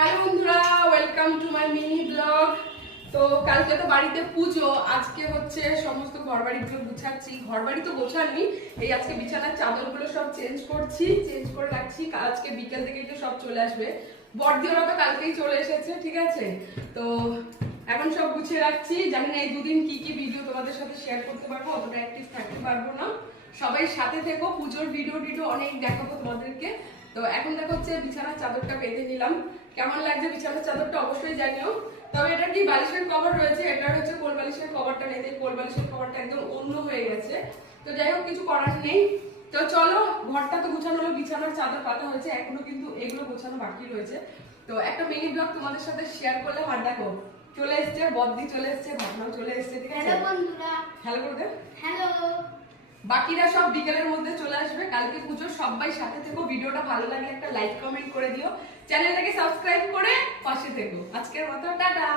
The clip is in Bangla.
হ্যালো বন্ধুরা, welcome to my mini blog. তো কালকে তো বাড়িতে পুজো, আজকে হচ্ছে সমস্ত ঘরবাড়িগুলো গুছাচ্ছি। ঘরবাড়ি তো গোছাননি, এই আজকে বিছানার চাদরগুলো সব চেঞ্জ করছি, চেঞ্জ করে রাখছি। আজকে বিকেল থেকেই তো সব চলে আসবে, বড়দি ওরা তো কালকেই চলে এসেছে, ঠিক আছে। তো এখন সব গুছিয়ে রাখছি। জানি না এই দুদিন কি কি ভিডিও তোমাদের সাথে শেয়ার করতে পারবো, অতটা অ্যাক্টিভ থাকতে পারবো না। সবাই সাথে থেকো, পুজোর ভিডিও অনেক দেখাবো তোমাদেরকে। তো এখন দেখো হচ্ছে বিছানার চাদরটা পেতে নিলাম। কেমন লাগছে বিছানার চাদরটা অবশ্যই জানিও। তবে এটা কি বালিশের কভার রয়েছে, এটা হচ্ছে কোল বালিশের কভারটা নেই, তাই কোল বালিশের কভারটা একদম অন্য হয়ে গেছে। তো যাই হোক, কিছু করার নেই। তো চলো, ঘরটা তো গোছানো হলো, বিছানার চাদর পাতা হয়েছে, এখনো কিন্তু এগুলো গোছানো বাকি রয়েছে। তো একটা মিনি ব্লগ তোমাদের সাথে শেয়ার করলাম। আর দেখো চলে এসছে বদ্দি, চলে এসছে ভাবনাও চলে এসছে, ঠিক আছে। হ্যালো বন্ধুরা। হ্যালো করে দে। হ্যালো। বাকিরা সব বিকেলের মধ্যে চলে আসবে। কালকে পুজো, সবাই সাথে থেকো। ভিডিওটা ভালো লাগলে একটা লাইক কমেন্ট করে দিও, চ্যানেলটাকে সাবস্ক্রাইব করে পাশে থেকো। আজকের মতো টাটা।